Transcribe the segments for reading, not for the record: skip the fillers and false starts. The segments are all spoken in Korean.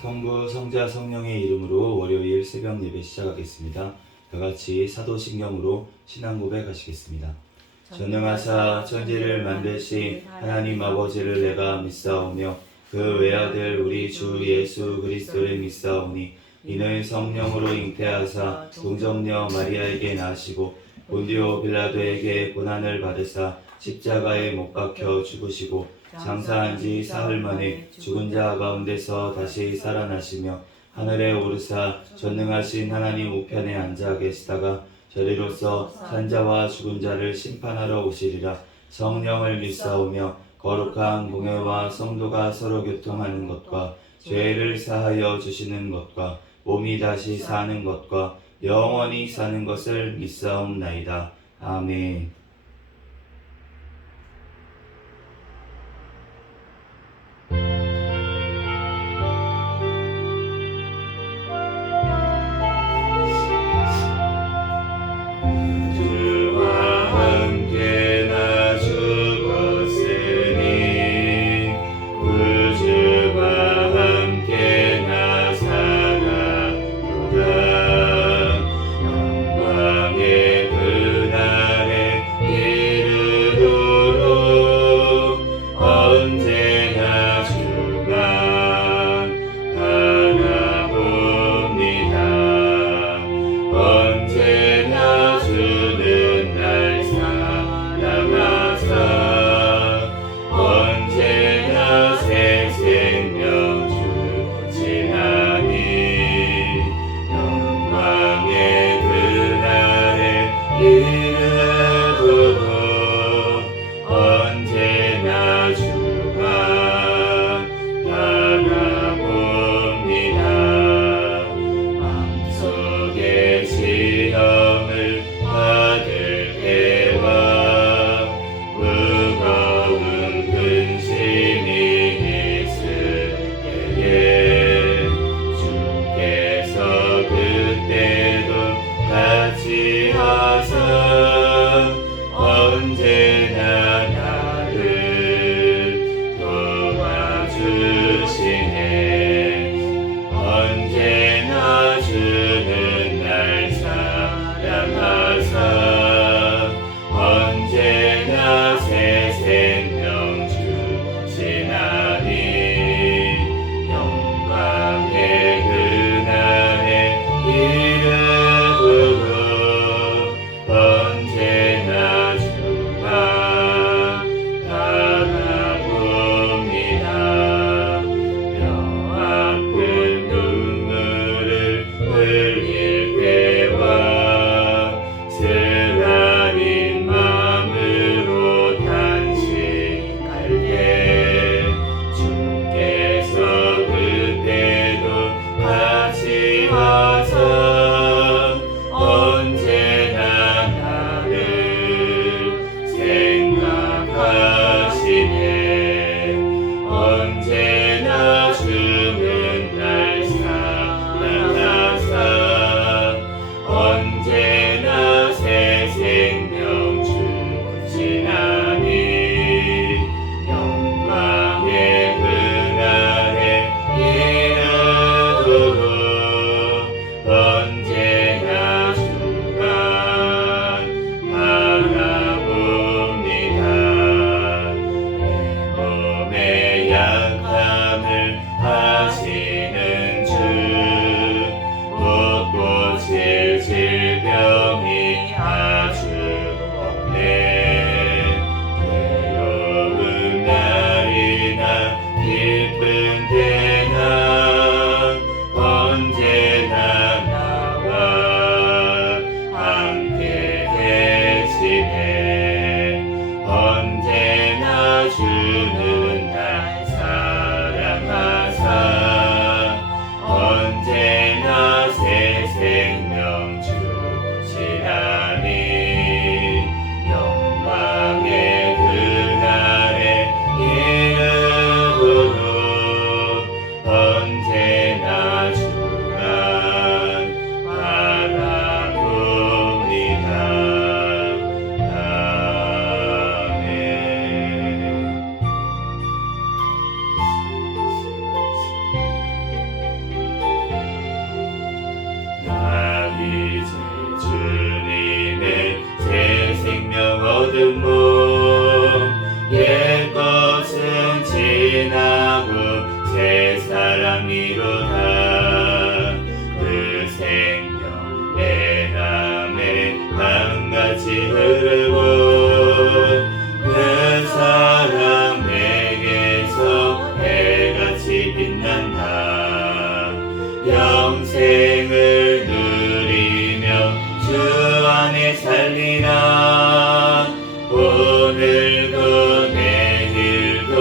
성부, 성자, 성령의 이름으로 월요일 새벽 예배 시작하겠습니다. 다같이 사도신경으로 신앙 고백하시겠습니다. 전능하사 천지를 만드신 하나님 아버지를 내가 믿사오며 그 외아들 우리 주 예수 그리스도를 믿사오니 이는 성령으로 잉태하사 동정녀 마리아에게 나시고 본디오 빌라도에게 고난을 받으사 십자가에 못 박혀 죽으시고 장사한 지 사흘 만에 죽은 자 가운데서 다시 살아나시며 하늘에 오르사 전능하신 하나님 우편에 앉아 계시다가 저리로서 산자와 죽은 자를 심판하러 오시리라. 성령을 믿사오며 거룩한 공회와 성도가 서로 교통하는 것과 죄를 사하여 주시는 것과 몸이 다시 사는 것과 영원히 사는 것을 믿사옵나이다. 아멘. 오늘도 내일도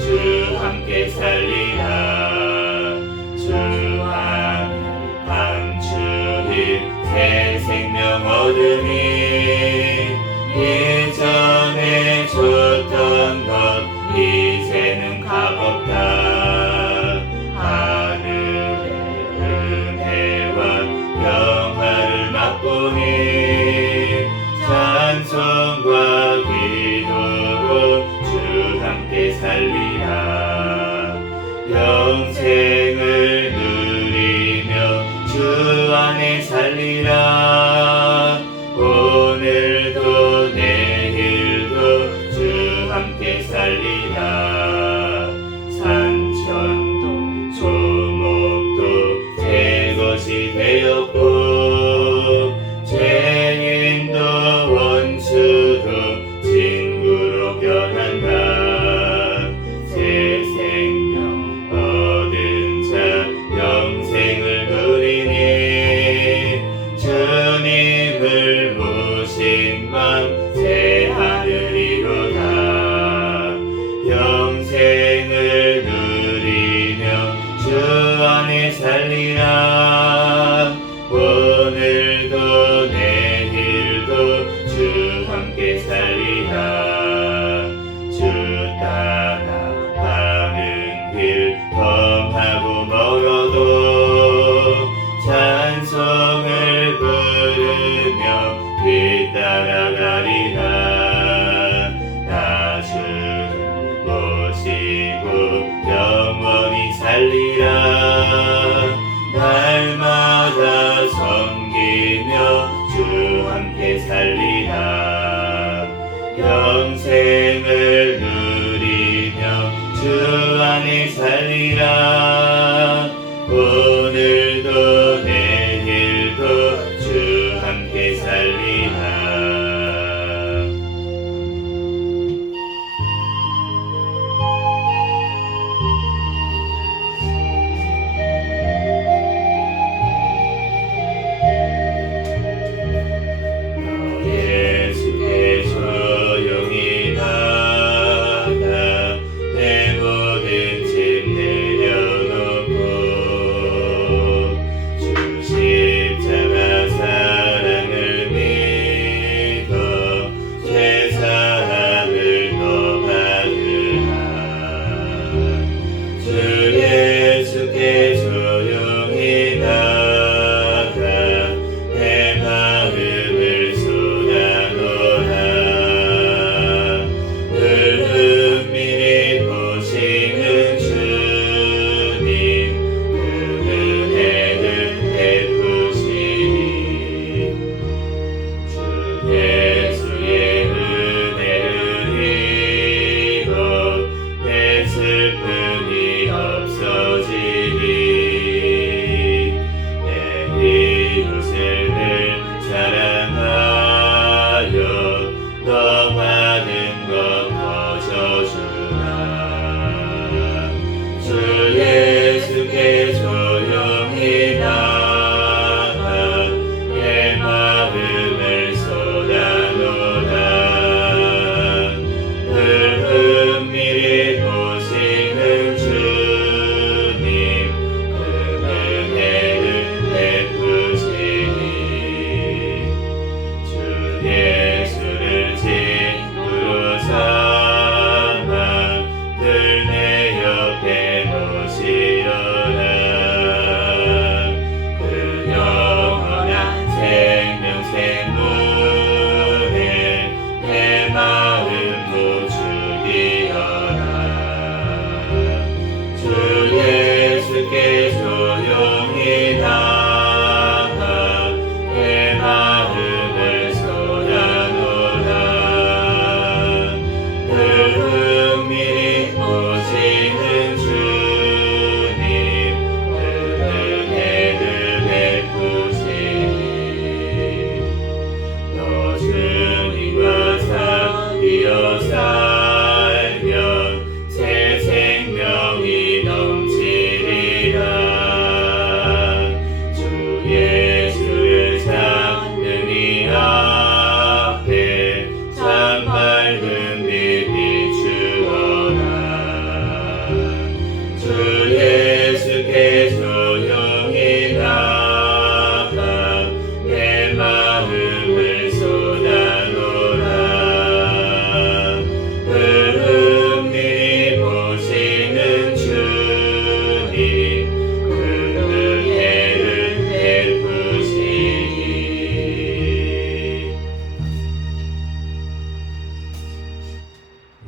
주 함께 살리라. 주 안에 감추인 새 생명 얻으니 이전에 줬던 것 이제는 값없다. 하늘의 은혜와 영화를 맛보니 찬송과 기도로 주 함께 살리라. 영생을 누리며 주 안에 살리라. 오늘도 내일도 주 함께 살리라. 산천도 조목도 새 것이 되었고 죄인도 원수도 친구로 변한다. 새 생명 얻은 자 영생을 누리니 주님을 모신 밤 새 하늘이로다. 영생을 누리며 주 안에 살리라. 오늘도 내일도 주 함께 살리라. 주 따라가는 길 험하고 멀어도 찬송을 부르며 뒤따라가리라. 나 주를 모시고 영원히 살리라. 날마다 섬기며 주 함께 살리라. 영생을 누리며 주 안에 살리라. 오늘도 내일도 주 함께 살리라. 예수께 조용히 나가 내 모든 짐 내려놓고 주 십자가 사랑을 믿어 죄사함을 더 받으라. 주 예수께 조용히 나가 내 마음을 쏟아놓으라. 늘 은밀히 보시는 주님 그 은혜를 베푸시니 주 예수의 은혜를 입어 내 슬픔이 없어지니 내 이웃을 늘 사랑하여 너 받은 것 거저주라. 주 예수께 조용히 나가 내 마음을 쏟아놓으라. 늘 은밀히 보시는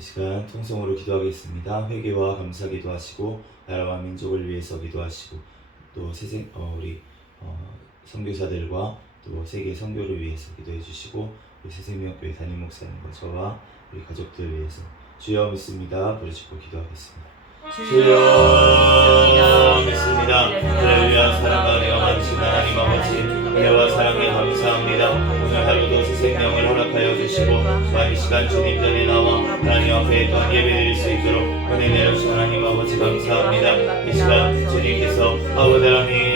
시간 통성으로 기도하겠습니다. 회개와 감사 기도하시고 나라와 민족을 위해서 기도하시고 또 우리 선교사들과 또 세계 선교를 위해서 기도해 주시고 우리 새생명교회 담임 목사님과 저와 우리 가족들 위해서 주여 믿습니다. 부르짖고 기도하겠습니다. 주여 믿습니다. 할렐루야. 사랑과 은혜가 많으신 하나님 아버지, 은혜와 사랑에 감사합니다. 오늘 하루도 새 생명을 허락하여 주시고 또한 이 시간 주님 전에 나와 하나님 앞에 또한 예배드릴 수 있도록 은혜 내려주신 하나님 아버지 감사합니다. 이 시간 주님께서 아버지 하나님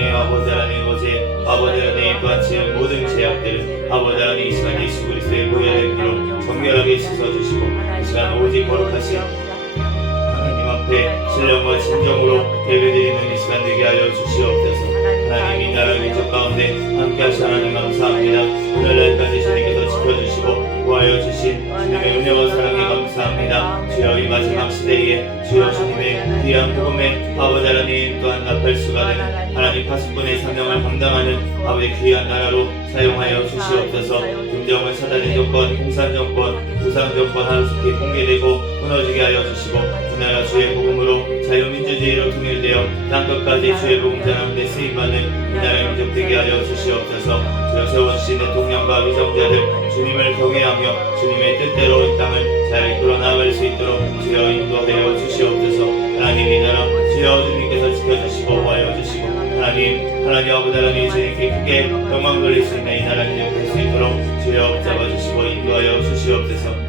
또한 지은 모든 제약들을 아버지 하나님 이 시간 예수 그리스도의 보혈의 피로 정결하게 씻어주시고 이 시간 오직 거룩하신 하나님 앞에 신령과 진정으로 예배드리는 이 시간 되게 하여 주시옵소서. 하나님 이 나라 민족 가운데 함께 하신 하나님 감사합니다. 오늘날까지 주님께서 지켜주시고 구하여 주신 주님의 은혜와 사랑에 감사합니다. 주여 이 마지막 시대에 주여 주님의 귀한 복음에 아버지 하나님 또한 나팔 수가 되는 하나님 파수꾼의 사명을 감당하는 아버지 귀한 나라로 사용하여 주시옵소서. 김정은 사단의 정권, 공산 정권, 부상 정권 하루속히 공개되고 무너지게 하여 주시고 이 나라 주의 복음으로 자유민주주의로 통일되어 땅끝까지 주의 복음 전하는데 쓰임받는 이 나라의 민족 되게 하여 주시옵소서. 주여 세워주신 대통령과 위정자들 주님을 경외하며 주님의 뜻대로 이 땅을 잘 이끌어 나갈 수 있도록 주여 인도하여 주시옵소서. 하나님 이 나라 주여 주님께서 지켜주시고 보호하여 주시고 하나님 아버지 하나님 주님께 크게 영광 돌릴 수 있는 이 나라 민족 될 수 있도록 주여 붙잡아주시고 인도하여 주시옵소서.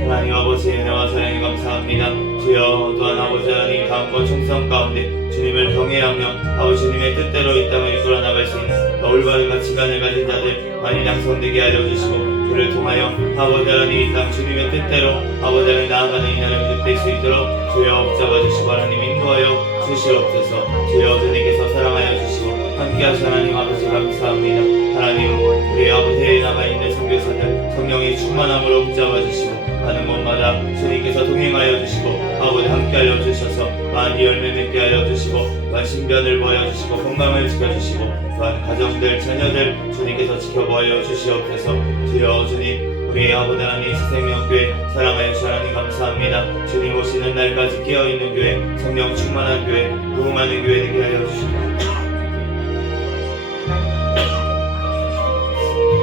하나님 아버지 은혜와 사랑에 감사합니다. 주여 또한 아버지 하나님 다음과 총성 가운데 주님을 경외하며 아버지 주님의 뜻대로 이 땅을 이끌어 나갈 수 있는 올바른 가치관을 가진 자들 많이 양성되게 하여 주시고 그를 통하여 아버지 하나님 이 땅 주님의 뜻대로 아버지 하나님 나아가는 이 나라 민족 될 수 있도록 주여 붙잡아 주시고 하나님 인도하여 주시옵소서. 주여 주님께서 사랑하여 주시고 함께 하신 하나님 아버지 감사합니다. 하나님 우리 아버지에 남아있는 선교사들 성령의 충만함으로 붙잡아 주시고 가는 곳마다 주님께서 동행하여 주시고 아버지 함께하여 주셔서 많이 열매 맺게 하여 주시고 또한 신변을 보여주시고 건강을 지켜주시고 또한 가정들 자녀들 주님께서 지켜보여 주시옵소서. 주여 주님 우리 아버지 하나님 새생명교회 사랑하여 주신 하나님 감사합니다. 주님 오시는 날까지 깨어있는 교회 성령 충만한 교회 부흥하는 교회 되게 하여 주시고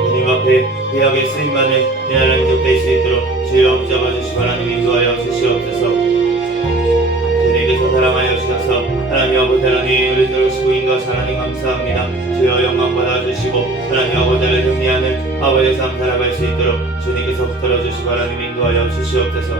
주님 앞에 귀하게 쓰임받는 이 나라 민족 될 수 있도록 주여 붙잡아주시고 하나님 인도하여 주시옵소서. 주님께서 사랑하여 주셔서 하나님 아버지 하나님 우리 들으시고 인도하신 하나님 감사합니다. 주여 영광 받아주시고 하나님 아버지를 승리하는 아버지의 삶 살아갈 수 있도록 주님께서 붙들어주시고 하나님 인도하여 주시옵소서.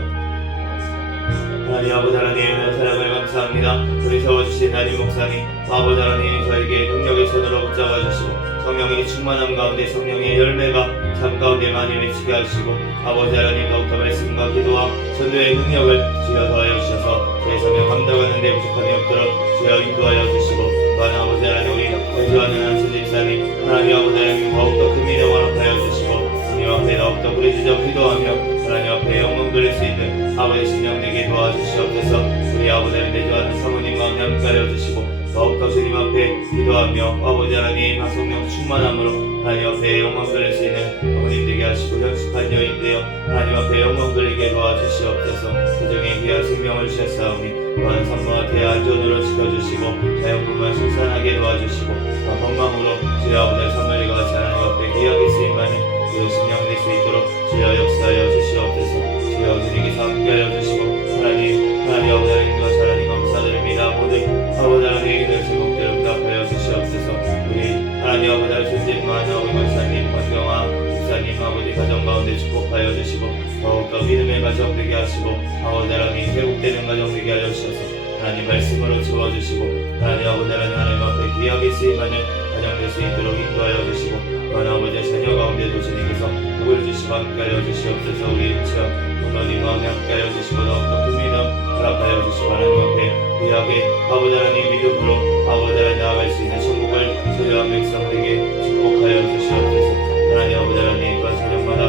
하나님 아버지 하나님 사랑을 감사합니다. 우리 세워주신 하나님 목사님 아버지 하나님 저에게 능력의 손으로 붙잡아주시고 성령의 충만함 가운데 성령의 열매가 삶 가운데 많이 맺히게 하시고 아버지 하나님 더욱더 말씀과 기도와 전도의 능력을 주여 더하여 주셔서 저희 성령 감당하는 데 부족함이 없도록 주여 인도하여 주시고 또한 아버지 하나님 우리 대주하는 한수 집사님 하나님 아버지 하나님 더욱더 큰 믿음 허락하여 주시고 주님 앞에 더욱더 부르짖어 기도하며 하나님 앞에 영광 돌릴 수 있는 아버지 신령 되게 도와주시옵소서. 우리 아버지 하나님 대주하는 사모님 마음에 함께하여 주시고 더욱더 주님 앞에 기도하며 아버지 하나님 성령 충만함으로 하나님 앞에 영광 돌릴 수 있는 어머님 되게 하시고 현숙한 여인 되어 하나님 앞에 영광 돌리게 도와주시옵소서. 그중에 귀한 생명을 주셨사오니 또한 산모와 대 안전으로 지켜주시고 자연분만 순산하게 도와주시고 건강으로 주여 아버지의 선물과 같이 하나님 앞에 귀하게 쓰임받는 주여 신령 될 수 있도록 주여 역사하여 주시옵소서. 주여 주님께서 함께하여 주시고 하나님 아버지 하나님과 하나님 감사드립니다. 모든 아버지 하나님의 기도의 제목들을 응답하여 주시옵소서. 우리 하나님 아버지 하나님 아버지 권사님 권경아 목사님 아버지 가정 가운데 축복하여 주시고 더욱더 믿음의 가정 되게 하시고 아버지 하나님 회복되는 가정 되게 하여 주셔서 하나님 말씀으로 채워주시고 하나님 아버지 하나님 앞에 귀하게 쓰임받는 가정 될 수 있도록 인도하여 주시고 또한 아버지의 자녀 가운데도 주님께서 복을 주시고 함께하여 주시옵소서. 우리 유치원 부모님 마음에 함께하여 주시고 더욱더 큰 믿음 허락하여 주시고 하나님 앞에 귀하게 아버지 하나님 믿음으로 아버지 하나님 나아갈 수 있는 천국을 소유한 백성들에게 축복하여 주시옵소서. 하나님 아버지 하나님 또한 자녀마다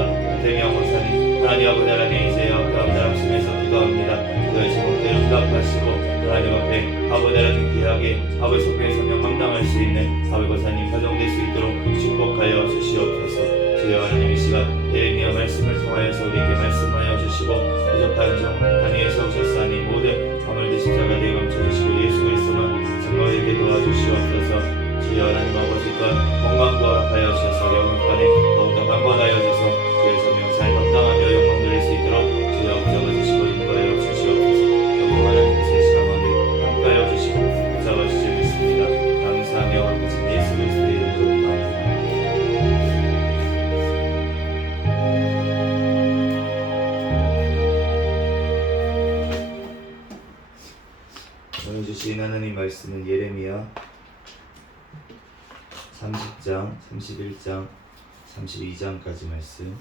대명 원사님 하나님 아버지 하나님 이제 아버지 합심해서 기도합니다. 기도의 제목들 응답하시고 하나님 앞에 아버지 하나님 귀하게 아버지 성령의 성령 감당할 수 있는 아버지 권사님 가정될 수 있도록 축복하여 주시옵소서. 주여 하나님 이 시간 예레미야 말씀을 통하여서 우리에게 말씀하여 주시고 감춰주시고 부족한 점 단위에서 오셨사니 모든 밤을 십자가에 감춰주시고 예수 그리스도만 증거에게 도와주시옵소서. 주여 하나님 아버지 또한 건강도 허락하여 주셔서 영육간에 더욱더 강건하여 주셔서 주의 성령사에 합당하며 영광 돌릴 수 있도록 주여 붙잡아 주시고 인도하여 주시옵소서. 영원한 새 시간 가운데 함께하여 주시고 붙잡아 주시고 있습니다. 감사하며 아버지 예수 그리스도의 이름으로 기도합니다. 오늘 주신 하나님 말씀은 예레미야 30장, 31장, 32장까지 말씀.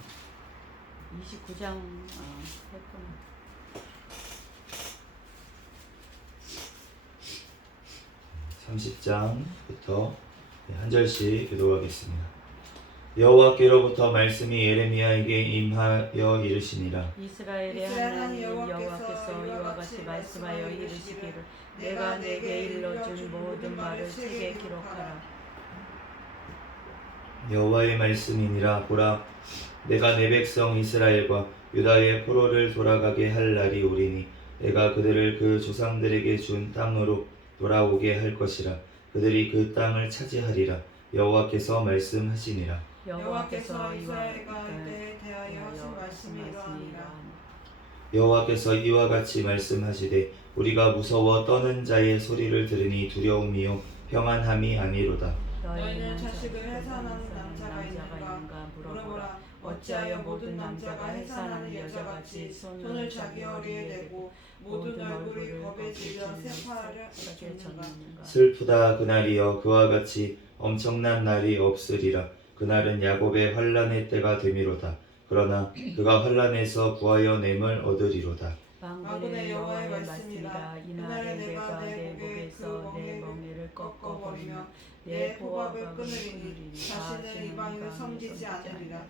29장 했구나. 30장부터 한 절씩 기도하겠습니다. 여호와께로부터 말씀이 예레미야에게 임하여 이르시니라. 이스라엘의 하나님 여호와께서 이와 같이 말씀하여 이르시기를 내가 내게 일러준 모든 말을 책에 기록하라. 여호와의 말씀이니라. 보라, 내가 내 백성 이스라엘과 유다의 포로를 돌아가게 할 날이 오리니 내가 그들을 그 조상들에게 준 땅으로 돌아오게 할 것이라. 그들이 그 땅을 차지하리라. 여호와께서 말씀하시니라. 여호와께서 이스라엘과 때에 대하여 하신 말씀이 이러하니라. 여호와께서 이와 같이 말씀하시되 우리가 무서워 떠는 자의 소리를 들으니 두려움이요 평안함이 아니로다. 너희는 자식을 해산하는 남자가 있는가 물어보라. 어찌하여 모든 남자가 해산하는 여자같이 손을 자기 허리에 대고 모든 얼굴이 겁에 질려 새파를 쫓는가. 슬프다 그날이여. 그와 같이 엄청난 날이 없으리라. 그날은 야곱의 환난의 때가 되미로다. 그러나 그가 환난에서 구하여 냄을 얻으리로다. 만군의 여호와의 말씀이라. 이날에 내가 내 목에서 내 멍에를 꺾어버리며 내 포박을 끊으리니 다시는 이방인을 섬기지 않으리라.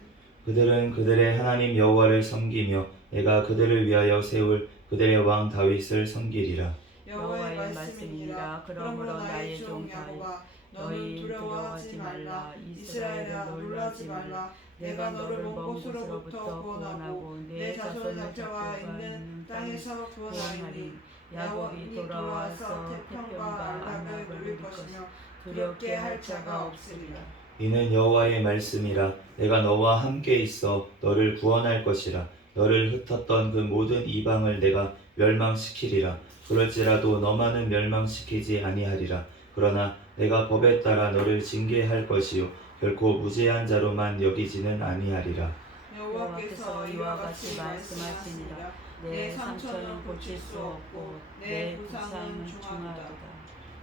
그들은 그들의 하나님 여호와를 섬기며 내가 그들을 위하여 세울 그들의 왕 다윗을 섬기리라. 여호와의 말씀이니라. 그러므로 나의 종 야곱아 너희는 두려워하지 말라. 이스라엘아 놀라지 말라. 내가 너를 먼 곳으로부터 구원하고 내 자손을 잡혀와 있는 땅에서 구원하리니 야곱이 돌아와서 태평과 안락을 누릴 것이며 두렵게 할 자가 없으리라. 이는 여호와의 말씀이라. 내가 너와 함께 있어 너를 구원할 것이라. 너를 흩었던 그 모든 이방을 내가 멸망시키리라. 그럴지라도 너만은 멸망시키지 아니하리라. 그러나 내가 법에 따라 너를 징계할 것이요 결코 무죄한 자로만 여기지는 아니하리라. 여호와께서 이와 같이 말씀하시니라. 내 상처는 고칠 수 없고 내 부상은 중하도다.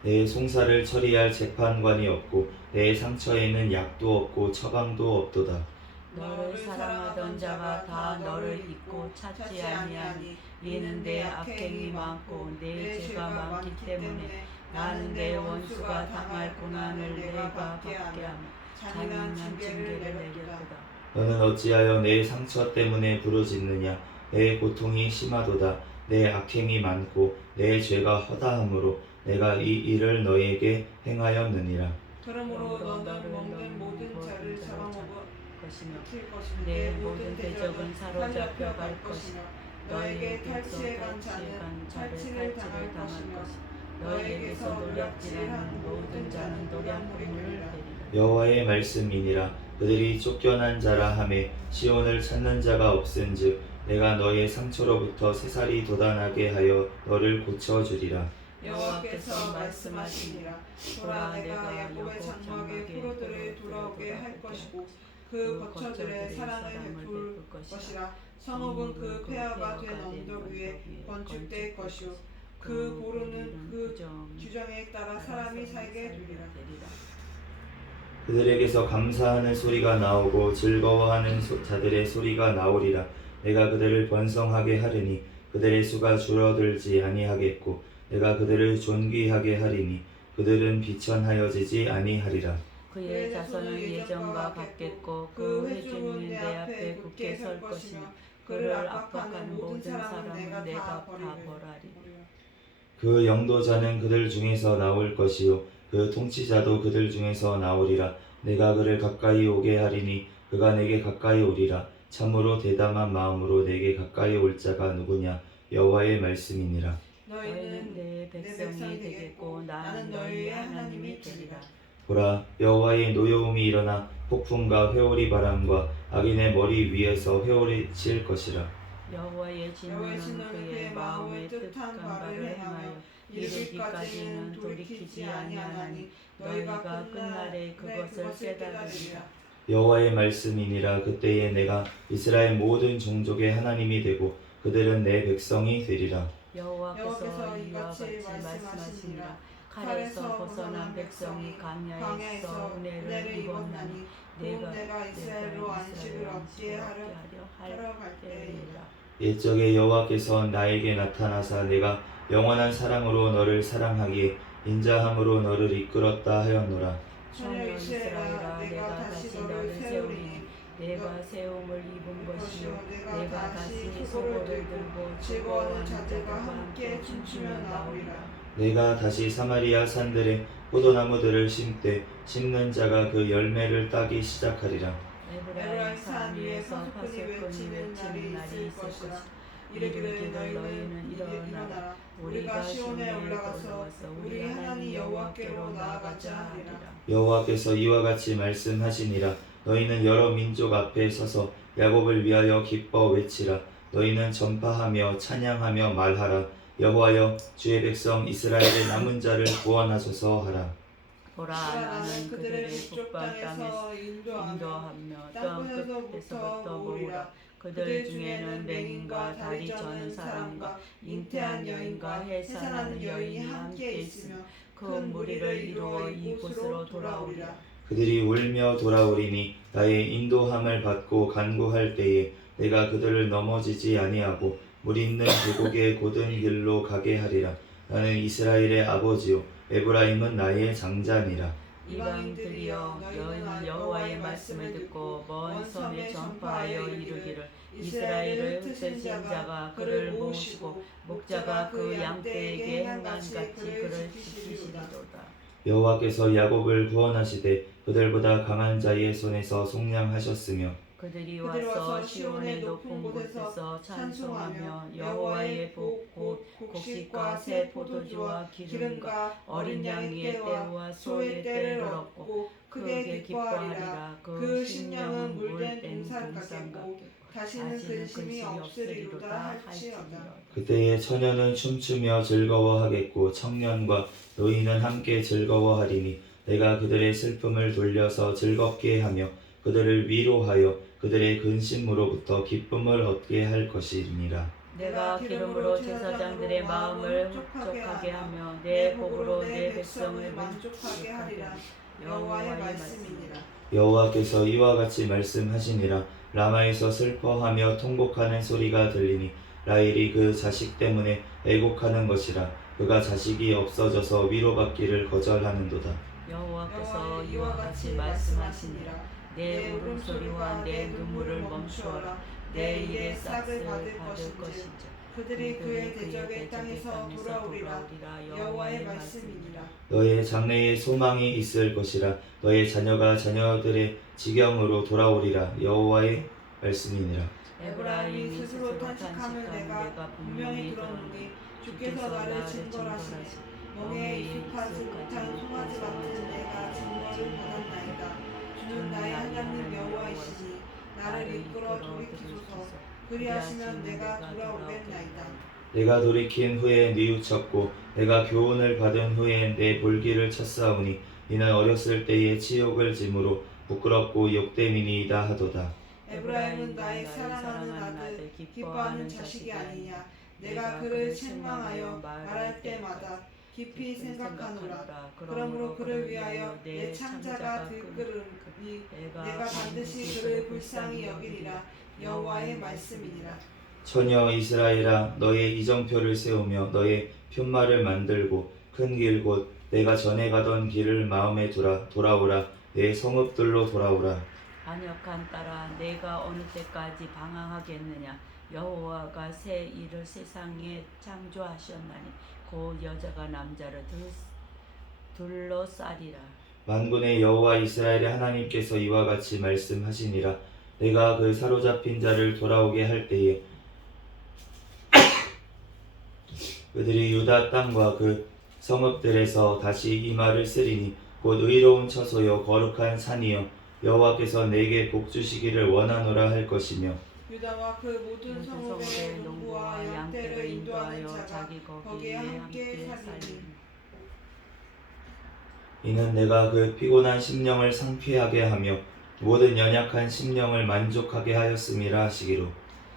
내 송사를 처리할 재판관이 없고 내 상처에는 약도 없고 처방도 없도다. 너를 사랑하던 자가 다 너를 잊고 찾지 아니하니 이는 내 악행이 많고 내 죄가 많기 때문에 나는 내 원수가 당할 고난을 내가 받게 하며 잔인한 징계를 내렸도다. 너는 어찌하여 내 상처 때문에 부르짖느냐. 내 고통이 심하도다. 내 악행이 많고 내 죄가 허다함으로 내가 이 일을 너에게 행하였느니라. 그러므로 너는 먹는 모든 자를 잡아먹을 것이며 내 모든 대적은 사로잡혀 갈 것이며 너에게 탈취해 간 자는 탈취를 당할 것이며 너에게서 노략질하는 모든 자는 노략물을 내리라. 여호와의 말씀이니라. 그들이 쫓겨난 자라 하매 시온을 찾는 자가 없은즉 내가 너의 상처로부터 새살이 돋아나게 하여 너를 고쳐주리라. 여호와께서 말씀하시니라. 보라 내가 야곱의 장막에 포로들을 돌아오게 할 것이고 그 거처들의 사랑을 베풀 것이라. 성읍은 그 폐허가 된 언덕 위에 건축될 것이요 그 보루는 그 규정에 따라 사람이 살게 되리라. 그들에게서 감사하는 소리가 나오고 즐거워하는 자들의 소리가 나오리라. 내가 그들을 번성하게 하리니 그들의 수가 줄어들지 아니하겠고 내가 그들을 존귀하게 하리니 그들은 비천하여지지 아니하리라. 그의 자손은 예전과 같겠고 그 회중은 내 앞에 굳게 설 것이며 그를 압박하는 모든 사람은 내가 다 벌하리. 그 영도자는 그들 중에서 나올 것이요 그 통치자도 그들 중에서 나오리라. 내가 그를 가까이 오게 하리니 그가 내게 가까이 오리라. 참으로 대담한 마음으로 내게 가까이 올 자가 누구냐 여호와의 말씀이니라. 너희는 내 백성이 되겠고 나는 너희의 하나님이 되리라. 보라 여호와의 노여움이 일어나 폭풍과 회오리 바람과 악인의 머리 위에서 회오리 칠 것이라. 여호와의 진노는 그의 마음에 뜻한 바를 행하여 이르기까지는 돌이키지 아니하나니 너희가 끝날에 그것을 깨달으리라. 여호와의 말씀이니라. 그때에 내가 이스라엘 모든 종족의 하나님이 되고 그들은 내 백성이 되리라. 여호와께서 이와 같이 말씀하시니라. 칼에서 벗어난 백성이 광야에서 은혜를 입었나니 내가 이스라엘로 안식을 얻게 하려 할 때이라. 옛적에 여호와께서 나에게 나타나사 내가 영원한 사랑으로 너를 사랑하기에 인자함으로 너를 이끌었다 하였노라. 처녀 이스라엘아, 내가 다시 너를 세우리니 내가 세움을 입은 것이요 내가 다시 소고를 들고 즐거워하는 자들과 함께 춤추며 나오리라. 내가 다시 사마리아 산들에 포도나무들을 심되 심는 자가 그 열매를 따기 시작하리라. 에브라임 산 위에서 파수꾼이 외치는 날이 있을 것이라. 이르기를 너희는 일어나라. 우리가 시온에 올라가서 우리 하나님 여호와께로 나아가자 하리라. 여호와께서 이와 같이 말씀하시니라. 너희는 여러 민족 앞에 서서 야곱을 위하여 기뻐 외치라. 너희는 전파하며 찬양하며 말하라. 여호와여 주의 백성 이스라엘의 남은 자를 구원하소서 하라. 보라, 나는 그들을 북방 땅에서 인도하며 땅 끝에서부터 모으라. 그들 중에는 맹인과 다리 저는 사람과 잉태한 여인과 해산하는 여인이 함께 있으며 큰 무리를 이루어 이곳으로 돌아오리라. 그들이 울며 돌아오리니 나의 인도함을 받고 간구할 때에 내가 그들을 넘어지지 아니하고 물 있는 계곡의 곧은 길로 가게 하리라. 나는 이스라엘의 아버지요 에브라임은 나의 장자니라. 이방인들이여, 너희는 여호와의 말씀을 듣고 먼 섬에 전파하여 이르기를 이스라엘을 흩으신 자가 그를 모으시고 목자가 그 양떼에게 행한같이 그를 지키시리로다. 여호와께서 야곱을 구원하시되 그들보다 강한 자의 손에서 속량하셨으며 그들이 와서 시온의 높은 곳에서 찬송하며 여호와의 복 곧 곡식과 새 포도주와 기름과 어린 양의 떼와 소의 떼를 얻고 크게 기뻐하리라. 그 심령은 물된 동산 같겠고 다시는 근심이 없으리로다 할지어다. 그때에 처녀는 춤추며 즐거워하겠고 청년과 노인은 함께 즐거워하리니 내가 그들의 슬픔을 돌려서 즐겁게 하며 그들을 위로하여 그들의 근심으로부터 기쁨을 얻게 할 것이니라. 내가 기름으로 제사장들의 마음을 흡족하게 하며 내 복으로 내 백성을 만족하게 하리라. 여호와의 말씀이니라. 여호와께서 이와 같이 말씀하시니라. 라마에서 슬퍼하며 통곡하는 소리가 들리니 라헬이 그 자식 때문에 애곡하는 것이라. 그가 자식이 없어져서 위로받기를 거절하는도다. 여호와께서 이와 같이 말씀하시니라. 내 울음소리와 내 눈물을 멈추어라. 내 일의 싹을 받을 것인지 그들이 그의 대적의 땅에서 돌아오리라. 여호와의 말씀이니라. 너의 장래에 소망이 있을 것이라. 너의 자녀가 자녀들의 지경으로 돌아오리라. 여호와의 말씀이니라. 에브라임이 스스로 탄식함을 내가 분명히 들었노니 주께서 나를 징벌하시니 농에 익숙하지 못한 송아지 같은 내가 징벌을 받았나이다. 주는 나의 하나님 여호와이시니 나를 이끌어 돌이키소서. 그리하시면 내가 돌아오겠나이다. 내가 돌이킨 후에 뉘우쳤고 내가 교훈을 받은 후에 내 볼기를 쳤사오니 이는 어렸을 때의 치욕을 짐으로 부끄럽고 욕됨이니이다 하도다. 에브라임은 나의 사랑하는 아들 기뻐하는 자식이 아니냐. 내가 그를 책망하여 말할 때마다 깊이 생각하노라. 그러므로 그를 위하여 내 창자가 들끓으니 내가 반드시 그를 불쌍히 여기리라. 여호와의 말씀이니라. 처녀 이스라엘아 너의 이정표를 세우며 너의 푯말을 만들고 큰 길 곧 내가 전에 가던 길을 마음에 두라. 돌아오라. 내 성읍들로 돌아오라. 반역한 딸아, 내가 어느 때까지 방황하겠느냐. 여호와가 새 일을 세상에 창조하셨나니 곧 여자가 남자를 둘러싸리라. 만군의 여호와 이스라엘의 하나님께서 이와 같이 말씀하시니라. 내가 그 사로잡힌 자를 돌아오게 할 때에 그들이 유다 땅과 그 성읍들에서 다시 이 말을 쓰리니 곧 의로운 처소요 거룩한 산이요 여호와께서 내게 복 주시기를 원하노라 할 것이며 유다와 그 모든 성읍의 농부와 양떼를 인도하는 자가 거기에 함께 살리니 이는 내가 그 피곤한 심령을 상쾌하게 하며 모든 연약한 심령을 만족하게 하였음이라 하시기로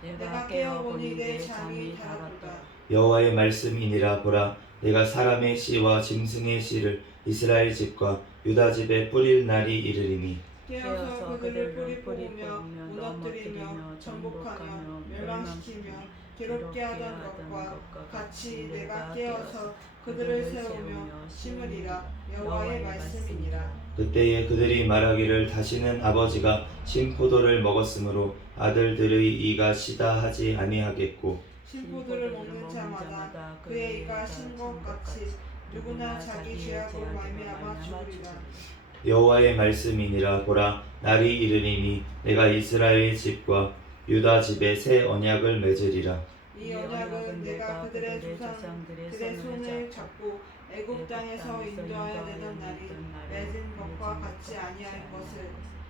내가 깨어보니 내 잠이 달았다. 여호와의 말씀이니라. 보라 내가 사람의 씨와 짐승의 씨를 이스라엘 집과 유다 집에 뿌릴 날이 이르리니 깨어서 그들을 뿌리 뽑으며 무너뜨리며 정복하며 멸망시키며 괴롭게 하던 것과 같이 내가 깨어서 그들을 세우며 심으리라. 여호와의 말씀이니라. 그때에 그들이 말하기를 다시는 아버지가 신포도를 먹었으므로 아들들의 이가 시다 하지 아니하겠고 신포도를 먹는 자마다 그의 이가 신 것 같이 누구나 자기 죄악으로 말미암아 죽으리라. 여호와의 말씀이니라. 보라 날이 이르리니 내가 이스라엘 집과 유다 집에 새 언약을 맺으리라. 이 언약은 내가 그들의 조상들의 손을 잡고 애굽 땅에서 인도하여 내던 날이 맺은 것과 같지 아니할 것을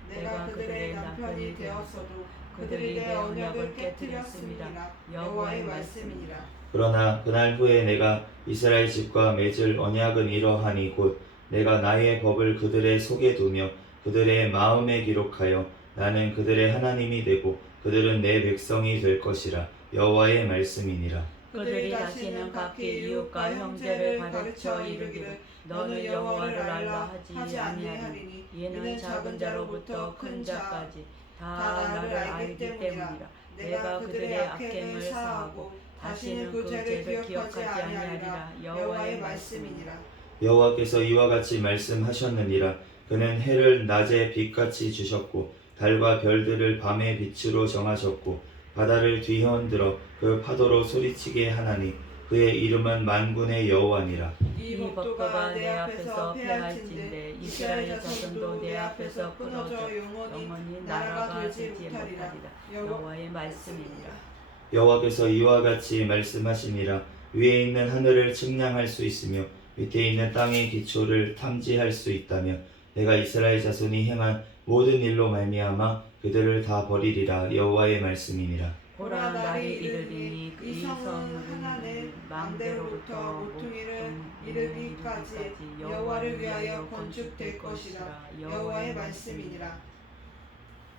내가 그들의 남편이 되었어도 그들이 내 언약을 깨뜨렸음이라. 여호와의 말씀이니라. 그러나 그날 후에 내가 이스라엘 집과 맺을 언약은 이러하니 곧 내가 나의 법을 그들의 속에 두며 그들의 마음에 기록하여 나는 그들의 하나님이 되고 그들은 내 백성이 될 것이라. 여호와의 말씀이니라. 그들이 다시는 각기 이웃과 형제를 가르쳐 이르기를 너는 여호와를 알라 하지 아니하리니 이는 작은 자로부터 큰 자까지 다 나를 알기 때문이라. 내가 그들의 악행을 사하고 다시는 그 죄를 기억하지 아니하리라. 여호와의 말씀이니라. 여호와께서 이와 같이 말씀하셨느니라. 그는 해를 낮에 빛같이 주셨고 달과 별들을 밤의 빛으로 정하셨고 바다를 뒤흔들어 그 파도로 소리치게 하나니 그의 이름은 만군의 여호와니라. 이 법도가 내 앞에서 패할진대 이스라엘 자손도 내 앞에서 끊어져 영원히 나라가 되지 못하리라. 여호와의 말씀이니라. 여호와께서 이와 같이 말씀하시니라. 위에 있는 하늘을 측량할 수 있으며 밑에 있는 땅의 기초를 탐지할 수 있다며 내가 이스라엘 자손이 행한 모든 일로 말미암아 그들을 다 버리리라. 여호와의 말씀이니라. 보라 날이 이르리니 이 성은 하나님 망대로부터 모퉁이를 이르기까지 여호와를 위하여 건축될 것이라. 여호와의 말씀이니라.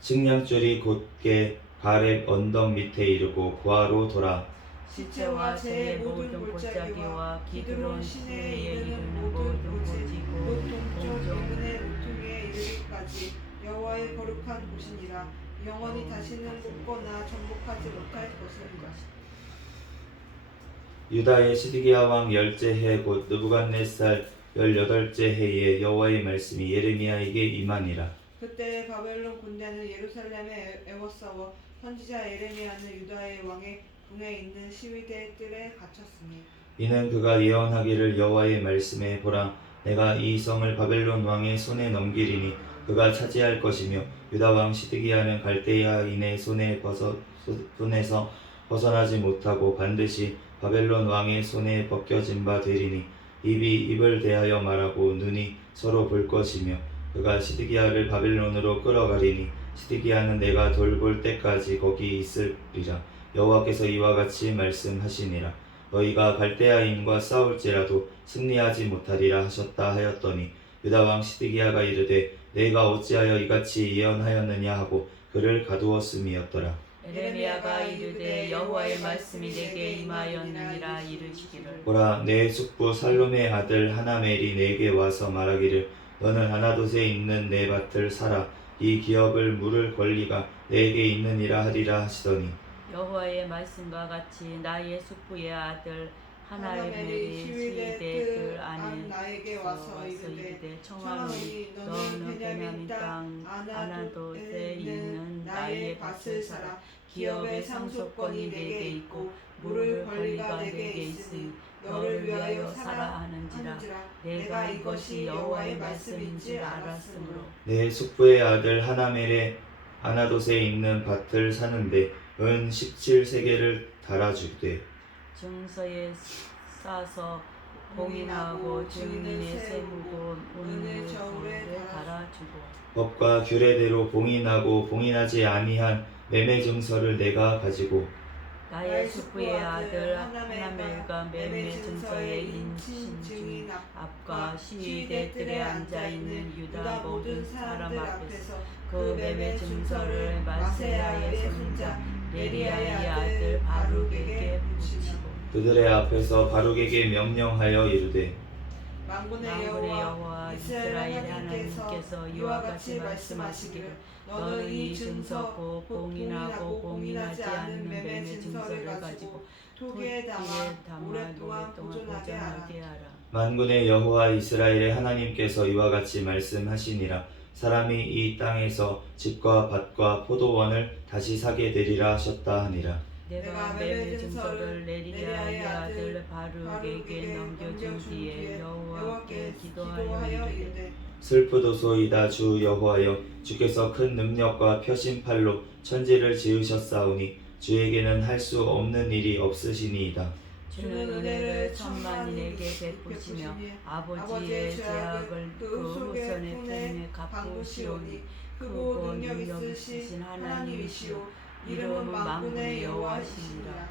측량줄이 곧게 가렙 언덕 밑에 이르고 고아로 돌아 시체와 제 모든 골짜기와 기드론 시내에 이르는 모든 고지고 동쪽 이분의 모퉁이에 이르기까지 여호와의 거룩한 곳이니라. 영원히 다시는 뽑거나 정복하지 못할 것이니라. 유다의 시드기야 왕 10째 해 곧 느부갓네살 18째 해에 여호와의 말씀이 예레미야에게 임하니라. 그때 바벨론 군대는 예루살렘에 에워싸워 선지자 예레미야는 유다의 왕의 궁에 있는 시위대 뜰에 갇혔으니 이는 그가 예언하기를 여호와의 말씀에 보라 내가 이 성을 바벨론 왕의 손에 넘기리니 그가 차지할 것이며 유다 왕 시드기야는 갈대아인의 손에서 벗어나지 못하고 반드시 바벨론 왕의 손에 벗겨진 바 되리니 입이 입을 대하여 말하고 눈이 서로 볼 것이며 그가 시드기야를 바벨론으로 끌어가리니 시드기야는 내가 돌볼 때까지 거기 있으리라. 여호와께서 이와 같이 말씀하시니라. 너희가 갈대아인과 싸울지라도 승리하지 못하리라 하셨다 하였더니 유다 왕 시드기야가 이르되 내가 어찌하여 이같이 예언하였느냐 하고 그를 가두었음이었더라. 에레미야가 이르되 여호와의 말씀이 내게 임하였느니라. 이르시기를 보라 내 숙부 살롬의 아들 하나멜이 내게 와서 말하기를 너는 아나돗에 있는 내 밭을 사라 이 기업을 물을 권리가 내게 있느니라 하리라 하시더니 여호와의 말씀과 같이 나의 숙부의 아들 하나멜이 하나멜이 시위대 시위대 뜰 뜰 안에 안 나에게 와서 이르되 청하노니 너는 베냐민 땅 아나돗에 있는 나의 밭을 사라. 기업의 상속권이 내게 있고 물을 권리가 내게 있으니 너를 위하여 사라 하는지라. 내가 이것이 여호와의 말씀인 줄 알았으므로 내 숙부의 아들 하나멜의 아나돗에 있는 밭을 사는데 은 17세겔을 달아주되 증서에 싸서 봉인하고 증인의 세무도 오늘 저울에 달아주고 법과 규례대로 봉인하고 봉인하지 아니한 매매 증서를 내가 가지고 나의 숙부의 아들 하나멜과 매매 증서의 인신 증인 앞과 시위대 뜰에 앉아있는 유다 모든 사람 앞에서 그 매매 증서를 마세야의 손자 네리야의 아들 바룩에게 붙이고 그들의 앞에서 바룩에게 명령하여 이르되 만군의 여호와 이스라엘 하나님께서 이와 같이 말씀하시기를 너는 이 증서 곧 봉인하고 봉인하지 않은 매매 증서를 가지고 토기에 담아 오랫동안 보존하게 하라. 만군의 여호와 이스라엘의 하나님께서 이와 같이 말씀하시니라. 사람이 이 땅에서 집과 밭과 포도원을 다시 사게 되리라 하셨다 하니라. 내가 매매 증서를 네리야의 아들 바룩에게 넘겨준 뒤에 여호와께 기도하여 이르되 슬프도소이다 주 여호와여, 주께서 큰 능력과 표심팔로 천지를 지으셨사오니 주에게는 할 수 없는 일이 없으시니이다. 주는 은혜를 천만인에게 베푸시며 아버지의 죄악을 그 후손의 편에 갚으시오니 크고 능력 있으신 하나님이시오 이름은 만군의 여호와시니라.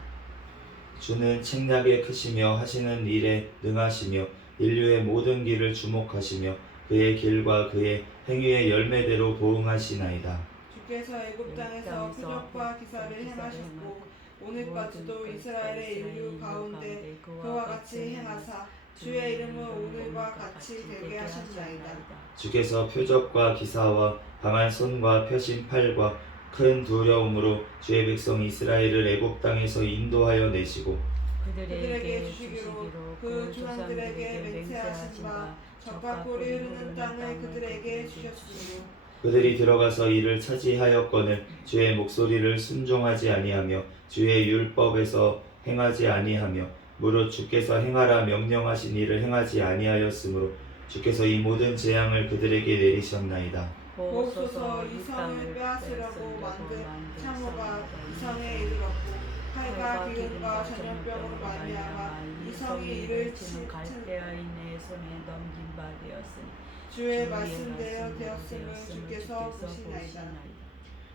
주는 책략에 크시며 하시는 일에 능하시며 인류의 모든 길을 주목하시며 그의 길과 그의 행위의 열매대로 보응하시나이다. 주께서 애굽 땅에서 표적과 기사를 행하셨고 오늘까지도 이스라엘의 인류 가운데 그와 같이 행하사 주의 이름은 오늘과 같이 되게 하셨나이다. 주께서 표적과 기사와 강한 손과 펴신 팔과 큰 두려움으로 주의 백성 이스라엘을 애굽 땅에서 인도하여 내시고 그들에게 주시기로 그 조상들에게 맹세하신 바 적과 꿀이 흐르는 땅을 그들에게 주셨으므로 그들이 들어가서 이를 차지하였거늘 주의 목소리를 순종하지 아니하며 주의 율법에서 행하지 아니하며 무릇 주께서 행하라 명령하신 일을 행하지 아니하였으므로 주께서 이 모든 재앙을 그들에게 내리셨나이다. 보옵소서 이 성을 빼앗으려고 만든 창호가 이 성에 이르렀고 칼과 기근과 전염병으로 말미암아 이 성이 이를 치는 갈대아인의 손에 넘긴 바 되었으니 주의 말씀대로 되었음을 주께서 보시나이다.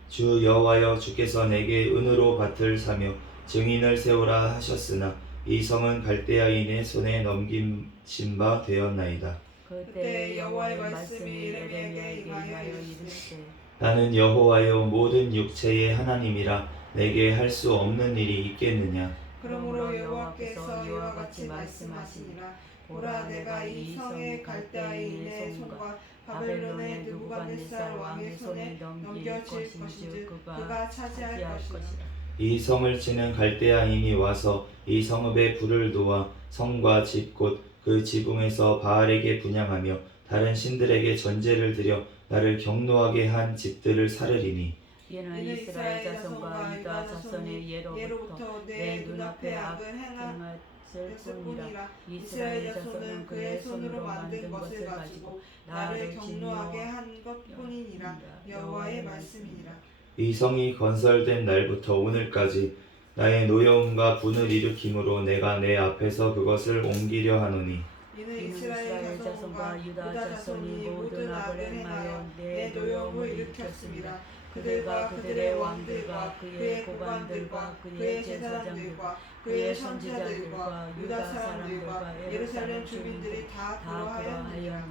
주 여호와여, 주께서 내게 은으로 밭을 사며 증인을 세우라 하셨으나 이 성은 갈대아인의 손에 넘기신 바 되었나이다. 그때 여호와의 말씀이 예레미야에게 임하여 이르시되 나는 여호와여 모든 육체의 하나님이라 내게 할 수 없는 일이 있겠느냐. 그러므로 여호와께서 이와 같이 말씀하시니라. 보라 내가 이 성의 갈대아인의 손과 바벨론의 느부갓네살 왕의 손에 넘겨질 것인즉 그가 차지할 것이라. 이 성을 치는 갈대아인이 와서 이 성읍에 불을 놓아 성과 집 곧 그 지붕에서 바알에게 분향하며 다른 신들에게 전제를 드려 나를 경노하게 한 집들을 사르리니 이는 이스라엘 자손과 유다 자손의 예로부터 내 눈앞에 악을 행했을 뿐이라. 이스라엘 자손은 그의 손으로 만든 것을 가지고 나를 경노하게 한 것뿐이니라. 여호와의 말씀이니라. 이 성이 건설된 날부터 오늘까지 나의 노여움과 분을 일으킴으로 내가 내 앞에서 그것을 옮기려 하노니 이는 이스라엘 자손과 유다 자손이 모든 악을 행하여 내 노여움을 일으켰습니다. 그들과 그들의 왕들과 그의 고관들과 그의 제사장들과 그의 선지자들과 유다 사람들과 예루살렘 주민들이 다 그러하였느니라.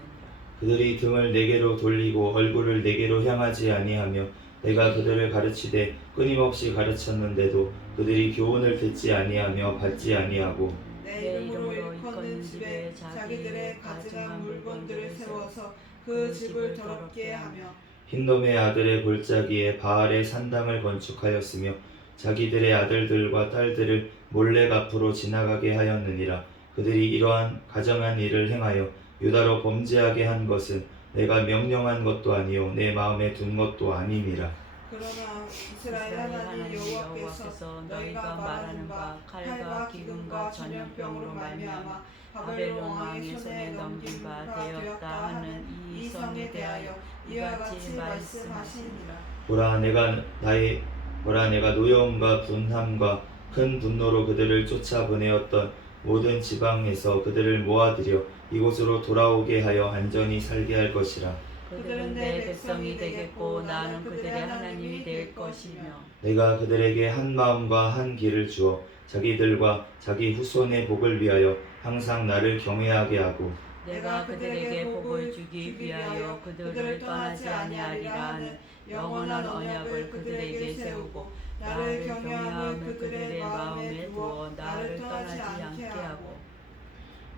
그들이 등을 내게로 돌리고 얼굴을 내게로 향하지 아니하며 내가 그들을 가르치되 끊임없이 가르쳤는데도 그들이 교훈을 듣지 아니하며 받지 아니하고 내 이름으로 일컫는 집에 자기들의 가증한 물건들을 세워서 그 집을 더럽게 하며 흰놈의 아들의 골짜기에 바알의 산당을 건축하였으며 자기들의 아들들과 딸들을 몰래 앞으로 지나가게 하였느니라. 그들이 이러한 가정한 일을 행하여 유다로 범죄하게 한 것은 내가 명령한 것도 아니요 내 마음에 둔 것도 아님이라. 그러나 이스라엘 하나님 여호와께서 너희가 말하는 바 칼과 기근과 전염병으로 말미암아 바벨론 왕의 손에 넘긴 바 되었다 하는 이 성에 대하여 이와 같이 말씀하시니라. 보라 내가 노여움과 분함과 큰 분노로 그들을 쫓아보내었던 모든 지방에서 그들을 모아들여 이곳으로 돌아오게 하여 안전히 살게 할 것이라. 그들은 내 백성이 되겠고 나는 그들의 하나님이 될 것이며 내가 그들에게 한 마음과 한 길을 주어 자기들과 자기 후손의 복을 위하여 항상 나를 경외하게 하고 내가 그들에게 복을 주기 위하여 그들을 떠나지 아니하리라 하는 영원한 언약을 그들에게 세우고 나를 경외함을 그들의 마음에 두어 나를 떠나지 않게 하고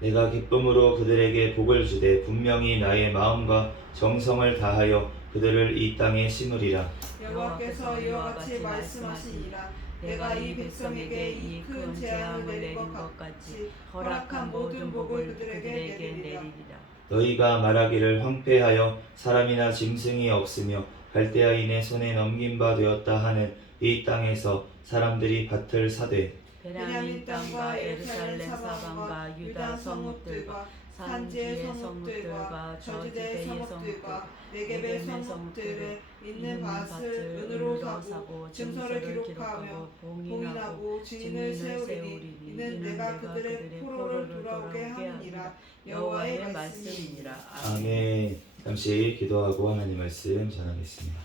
내가 기쁨으로 그들에게 복을 주되 분명히 나의 마음과 정성을 다하여 그들을 이 땅에 심으리라. 여호와께서 이와 같이 말씀하시니라. 내가 이 백성에게 이 큰 재앙을 내린 것 같이 허락한 모든 복을 그들에게 내리리라. 너희가 말하기를 황폐하여 사람이나 짐승이 없으며 갈대아인의 손에 넘긴 바 되었다 하는 이 땅에서 사람들이 밭을 사되 베냐민 땅과 예루살렘 사방과 유다 성읍들과 산지의 성읍들과 저지대의 성읍들과 네겝의 성읍들에 있는 밭을 은으로 사고 증서를 기록하며 봉인하고 증인을 세우리니 이는 내가 그들의 포로를 돌아오게 하느니라. 여호와의 말씀이니라. 아멘. 잠시 기도하고 하나님 말씀 전하겠습니다.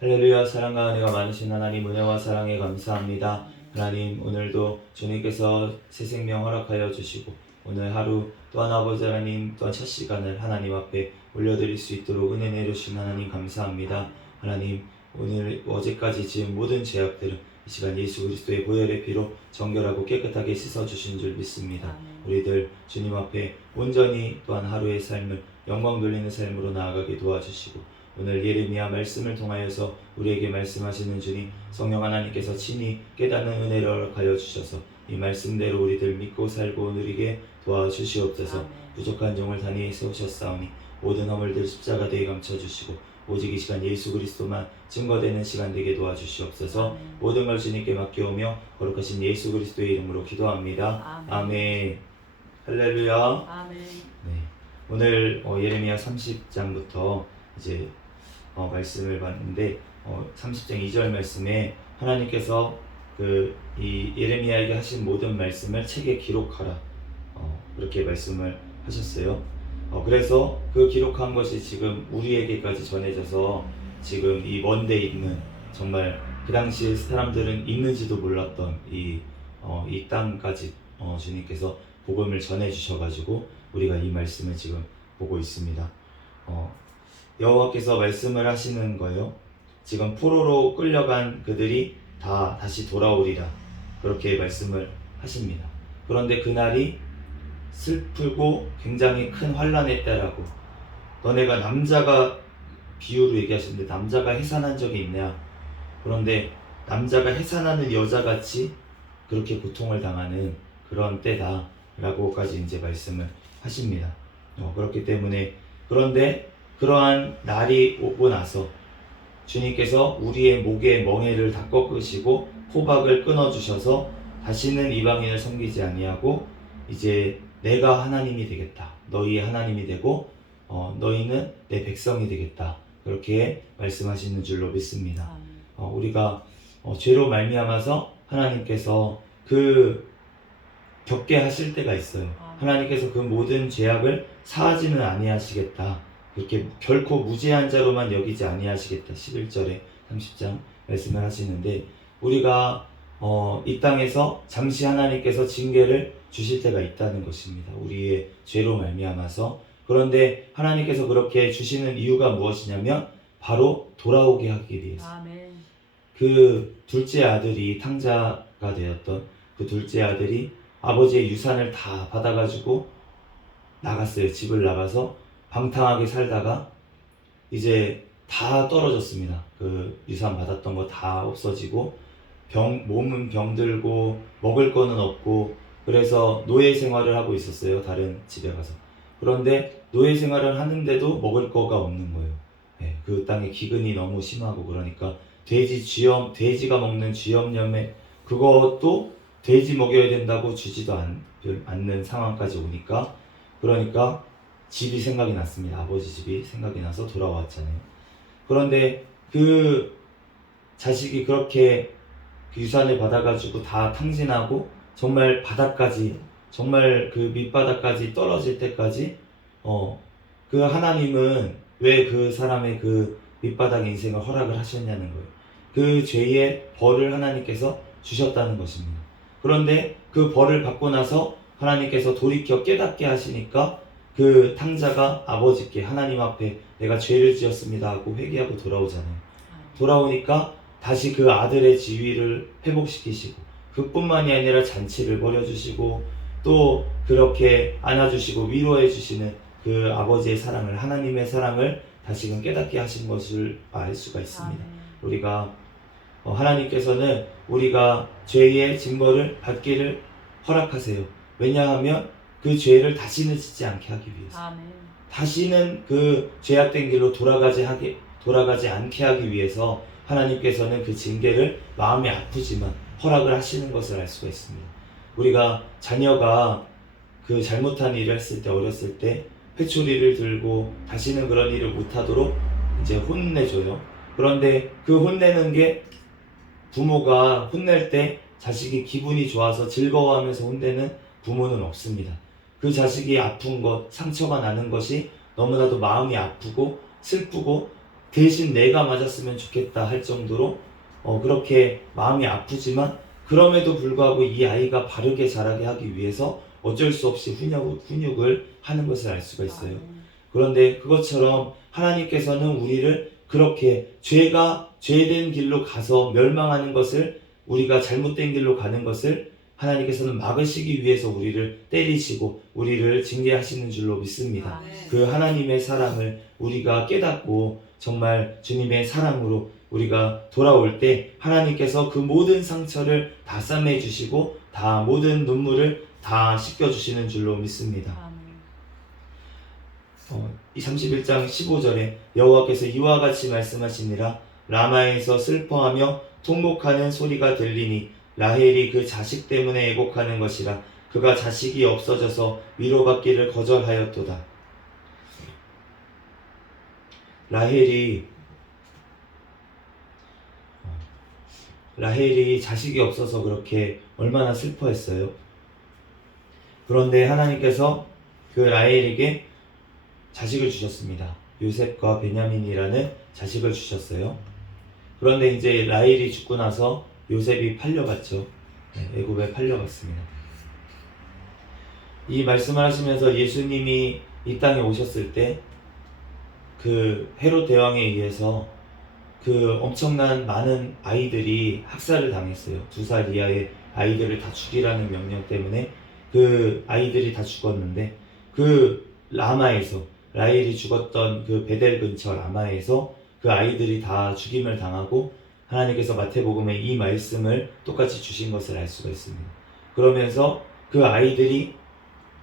할렐루야. 사랑과 은혜가 많으신 하나님 은혜와 사랑에 감사합니다. 하나님 오늘도 주님께서 새 생명 허락하여 주시고 오늘 하루 또한 아버지 하나님 또한 첫 시간을 하나님 앞에 올려드릴 수 있도록 은혜 내려주신 하나님 감사합니다. 하나님 오늘 어제까지 지은 모든 죄악들은 이 시간 예수 그리스도의 보혈의 피로 정결하고 깨끗하게 씻어주신 줄 믿습니다. 우리들 주님 앞에 온전히 또한 하루의 삶을 영광 돌리는 삶으로 나아가게 도와주시고 오늘 예레미야 말씀을 통하여서 우리에게 말씀하시는 주님 성령 하나님께서 친히 깨닫는 은혜를 허락하여 주셔서 이 말씀대로 우리들 믿고 살고 누리게 도와주시옵소서. 부족한 종을 단위에 세우셨사오니 모든 허물들 십자가대에 감춰주시고 오직 이 시간 예수 그리스도만 증거되는 시간 되게 도와주시옵소서. 모든 걸 주님께 맡겨오며 거룩하신 예수 그리스도의 이름으로 기도합니다. 아멘. 할렐루야. 아멘. 네. 오늘 예레미야 30장부터 이제 말씀을 봤는데 30장 2절 말씀에 하나님께서 이 예레미야에게 하신 모든 말씀을 책에 기록하라 그렇게 말씀을 하셨어요. 그래서 그 기록한 것이 지금 우리에게까지 전해져서 지금 이 먼데 있는 정말 그 당시에 사람들은 있는지도 몰랐던 이 땅까지 주님께서 복음을 전해 주셔가지고 우리가 이 말씀을 지금 보고 있습니다. 여호와께서 말씀을 하시는 거예요. 지금 포로로 끌려간 그들이 다 다시 돌아오리라 그렇게 말씀을 하십니다. 그런데 그날이 슬프고 굉장히 큰 환난의 때라고 너네가 남자가 비유로 얘기하시는데 남자가 해산한 적이 있냐 그런데 남자가 해산하는 여자같이 그렇게 고통을 당하는 그런 때다 라고까지 이제 말씀을 하십니다. 그렇기 때문에 그런데 그러한 날이 오고 나서 주님께서 우리의 목의 멍에를 다 꺾으시고 포박을 끊어주셔서 다시는 이방인을 섬기지 아니하고 이제 내가 하나님이 되겠다. 너희의 하나님이 되고 너희는 내 백성이 되겠다. 그렇게 말씀하시는 줄로 믿습니다. 우리가 죄로 말미암아서 하나님께서 겪게 하실 때가 있어요. 하나님께서 그 모든 죄악을 사하지는 아니하시겠다. 그렇게 결코 무죄한 자로만 여기지 아니하시겠다. 11절에 30장 말씀을 하시는데 우리가 이 땅에서 잠시 하나님께서 징계를 주실 때가 있다는 것입니다. 우리의 죄로 말미암아서. 그런데 하나님께서 그렇게 주시는 이유가 무엇이냐면 바로 돌아오게 하기 위해서. 아멘. 그 둘째 아들이 탕자가 되었던 그 둘째 아들이 아버지의 유산을 다 받아가지고 나갔어요. 집을 나가서 방탕하게 살다가 이제 다 떨어졌습니다. 그 유산 받았던 거 다 없어지고 몸은 병들고 먹을 거는 없고 그래서 노예 생활을 하고 있었어요. 다른 집에 가서. 그런데 노예 생활을 하는데도 먹을 거가 없는 거예요. 네, 그 땅에 기근이 너무 심하고 그러니까 돼지가 먹는 쥐염염에 그것도 돼지 먹여야 된다고 주지도 않는 상황까지 오니까 그러니까 집이 생각이 났습니다. 아버지 집이 생각이 나서 돌아왔잖아요. 그런데 그 자식이 그렇게 유산을 받아가지고 다 탕진하고 정말 바닥까지, 정말 그 밑바닥까지 떨어질 때까지 그 하나님은 왜 그 사람의 그 밑바닥 인생을 허락을 하셨냐는 거예요. 그 죄의 벌을 하나님께서 주셨다는 것입니다. 그런데 그 벌을 받고 나서 하나님께서 돌이켜 깨닫게 하시니까 그 탕자가 아버지께 하나님 앞에 내가 죄를 지었습니다 하고 회개하고 돌아오잖아요. 돌아오니까 다시 그 아들의 지위를 회복시키시고, 그뿐만이 아니라 잔치를 벌여주시고 또 그렇게 안아주시고 위로해 주시는 그 아버지의 사랑을, 하나님의 사랑을 다시금 깨닫게 하신 것을 알 수가 있습니다. 우리가 하나님께서는 우리가 죄의 징벌을 받기를 허락하세요. 왜냐하면 그 죄를 다시는 짓지 않게 하기 위해서, 다시는 그 죄악된 길로 돌아가지 않게 하기 위해서 하나님께서는 그 징계를 마음이 아프지만 허락을 하시는 것을 알 수가 있습니다. 우리가 자녀가 그 잘못한 일을 했을 때, 어렸을 때 회초리를 들고 다시는 그런 일을 못하도록 이제 혼내줘요. 그런데 그 혼내는 게, 부모가 혼낼 때 자식이 기분이 좋아서 즐거워하면서 혼내는 부모는 없습니다. 그 자식이 아픈 것, 상처가 나는 것이 너무나도 마음이 아프고 슬프고 대신 내가 맞았으면 좋겠다 할 정도로 그렇게 마음이 아프지만, 그럼에도 불구하고 이 아이가 바르게 자라게 하기 위해서 어쩔 수 없이 훈육을 하는 것을 알 수가 있어요. 그런데 그것처럼 하나님께서는 우리를 그렇게 죄된 길로 가서 멸망하는 것을, 우리가 잘못된 길로 가는 것을 하나님께서는 막으시기 위해서 우리를 때리시고 우리를 징계하시는 줄로 믿습니다. 그 하나님의 사랑을 우리가 깨닫고 정말 주님의 사랑으로 우리가 돌아올 때 하나님께서 그 모든 상처를 다 싸매 주시고 다 모든 눈물을 다 씻겨주시는 줄로 믿습니다. 이 31장 15절에 여호와께서 이와 같이 말씀하시니라. 라마에서 슬퍼하며 통곡하는 소리가 들리니 라헬이 그 자식 때문에 애곡하는 것이라. 그가 자식이 없어져서 위로받기를 거절하였도다. 라헬이 자식이 없어서 그렇게 얼마나 슬퍼했어요. 그런데 하나님께서 그 라헬에게 자식을 주셨습니다. 요셉과 베냐민이라는 자식을 주셨어요. 그런데 이제 라헬이 죽고 나서 요셉이 팔려갔죠. 애굽에 팔려갔습니다. 이 말씀을 하시면서 예수님이 이 땅에 오셨을 때 그 헤롯 대왕에 의해서 그 엄청난 많은 아이들이 학살을 당했어요. 2살 이하의 아이들을 다 죽이라는 명령 때문에 그 아이들이 다 죽었는데, 그 라마에서, 라헬이 죽었던 그 베델 근처 라마에서 그 아이들이 다 죽임을 당하고 하나님께서 마태복음에 이 말씀을 똑같이 주신 것을 알 수가 있습니다. 그러면서 그 아이들이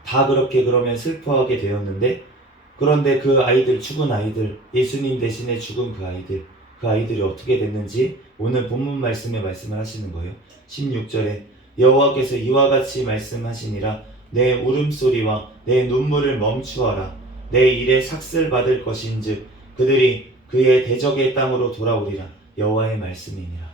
다 그렇게 그러면 슬퍼하게 되었는데, 그런데 그 아이들, 죽은 아이들, 예수님 대신에 죽은 그 아이들이 어떻게 됐는지 오늘 본문 말씀에 말씀을 하시는 거예요. 16절에 여호와께서 이와 같이 말씀하시니라. 내 울음소리와 내 눈물을 멈추어라. 내 일에 삭슬 받을 것인즉 그들이 그의 대적의 땅으로 돌아오리라. 여호와의 말씀이니라.